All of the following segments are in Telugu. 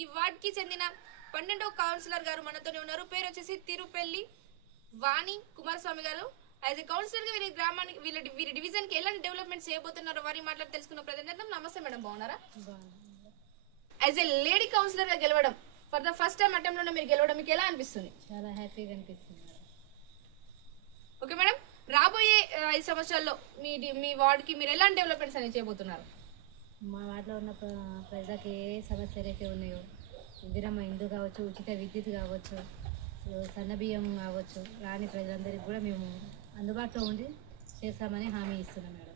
ఈ వార్డ్ కి చెందిన 12వ కౌన్సిలర్ గారు మనతోనే ఉన్నారు. పేరు వచ్చేసి తిరుపెల్లి వాణి కుమారస్వామి గారు. యాజ్ ఎ కౌన్సిలర్ గా వీరి గ్రామానికి వీరి డివిజన్ కి ఎలాంటి డెవలప్మెంట్ చేయబోతున్నారో వారి మాట్లాడి తెలుసుకున్న ప్రతినిధి. నమస్తే మేడం, బాగున్నారా? యాజ్ ఎ లేడీ కౌన్సిలర్ గా గెలవడం for the first time attempt లో మీరు గెలవడం మీకు ఎలా అనిపిస్తుంది? చాలా హ్యాపీగా అనిపిస్తుంది. ఓకే మేడం, రాబోయే 5 సంవత్సరాల్లో మీ వార్డ్ కి మీరు ఎలాంటి డెవలప్మెంట్స్ అనేవి చేయబోతున్నారు? మా వార్డులో ఉన్న ప్రజలకు ఏ సమస్యలు అయితే ఉన్నాయో, ఇందిరమ్మ ఇండ్లు కావచ్చు, ఉచిత విద్యుత్ కావచ్చు, సన్న బియ్యం కావచ్చు, రాని ప్రజలందరికీ కూడా మేము అందుబాటులో ఉండి చేస్తామని హామీ ఇస్తున్నాం మేడం.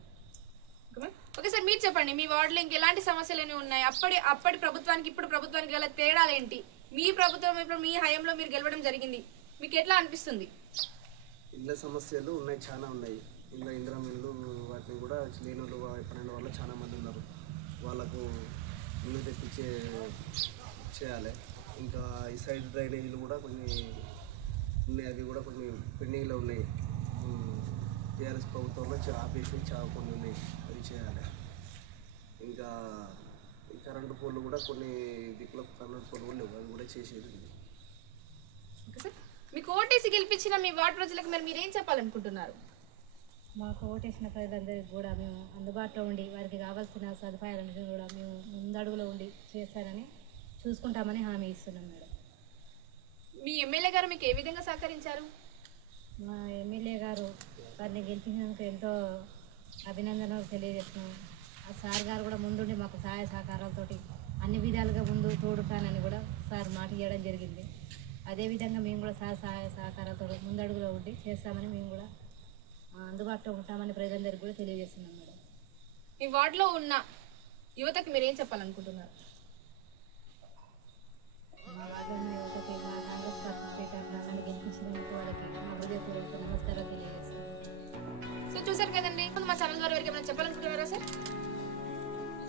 ఓకే సార్, మీరు చెప్పండి, మీ వార్డులో ఇంకెలాంటి సమస్యలు ఉన్నాయి? అప్పటి ప్రభుత్వానికి ఇప్పుడు ప్రభుత్వానికి గల తేడాలు ఏంటి? మీ ప్రభుత్వం ఇప్పుడు మీ హయాంలో మీరు గెలవడం జరిగింది, మీకు ఎట్లా అనిపిస్తుంది? ఇళ్ళ సమస్యలు ఉన్నాయి, చాలా ఉన్నాయి. ఇందిరమ్మ ఇల్లు వాటిని కూడా లేని వాళ్ళు పన్నెండు వాళ్ళు చాలా మంది ఉన్నారు. వాళ్ళకు ఇల్లు చేయాలి. ఇంకా ఈ సైడ్ డ్రైనేజీలు కూడా కొన్ని ఉన్నాయి, అవి కూడా కొన్ని పెండింగ్లో ఉన్నాయి. టీఆర్ఎస్ ప్రభుత్వంలో ఆపేసి చాలా కొన్ని ఉన్నాయి, అవి చేయాలి. ఇంకా ఈ కరెంటు పోల్లు కూడా కొన్ని దిక్కులో కరెంటు పోల్లు కూడా లేవు, అవి కూడా చేసేది. మీకు ఓటేసి గెలిపించిన మీ వార్డు ప్రజలకు మీరేం చెప్పాలనుకుంటున్నారు? మాకు ఓటేసిన ప్రజలందరికీ కూడా మేము అందుబాటులో ఉండి వారికి కావాల్సిన సదుపాయాలన్నింటినీ కూడా మేము ముందడుగులో ఉండి చేస్తారని చూసుకుంటామని హామీ ఇస్తున్నాం మేడం. మీ ఎమ్మెల్యే గారు మీకు ఏ విధంగా సహకరించారు? మా ఎమ్మెల్యే గారు వారిని గెలిపించినందుకు ఎంతో అభినందనలు తెలియజేస్తున్నాం. ఆ సార్ గారు కూడా ముందుండి మాకు సహాయ సహకారాలతోటి అన్ని విధాలుగా ముందు తోడుతానని కూడా సార్ మాట ఇవ్వడం జరిగింది. అదేవిధంగా మేము కూడా సహాయ సహకారాలతో ముందడుగులో ఉండి చేస్తామని మేము కూడా అందుబాటులో ఉంటామని ప్రజలందరికీ కూడా తెలియజేస్తున్నాం మేడం. ఈ వార్డులో ఉన్న యువతకి మీరు ఏం చెప్పాలనుకుంటున్నారు? మా వార్డులో ఉన్న యువతకి మా కాంగ్రెస్ పార్టీ నన్ను గెలిపించినందుకు వాళ్ళకి మా హృదయపూర్వక నమస్కారాలు తెలియజేస్తున్నాం. సో చూసారు కదండి, మా ఛానల్ ద్వారా ఎవరికి ఏమైనా చెప్పాలనుకుంటున్నారా సార్?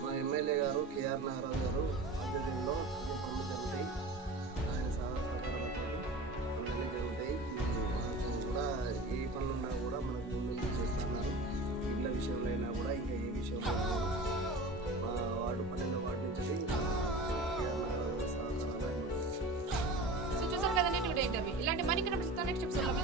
మా ఎమ్మెల్యే గారు కేఆర్ నాగరాజు గారు ఆధ్వర్యంలో పనులు జరుగుతాయి, ఆయన సహకారాలతో పనులన్నీ జరుగుతాయి. మనకు కూడా ఏ పనులున్నా కూడా మనకు ముందు చేస్తున్నారు. ఇళ్ళ విషయంలో అయినా కూడా ఇంకా ఏ విషయంలో మా వార్డు 12వ వార్డు నుంచి కేఆర్ నాగరాజు సహకారాలు. సో చూసారు కదండి టుడే ఇంటర్వ్యూ. ఇలాంటి మరికొన్ని నెక్స్ట్ ఎపిసోడ్ లో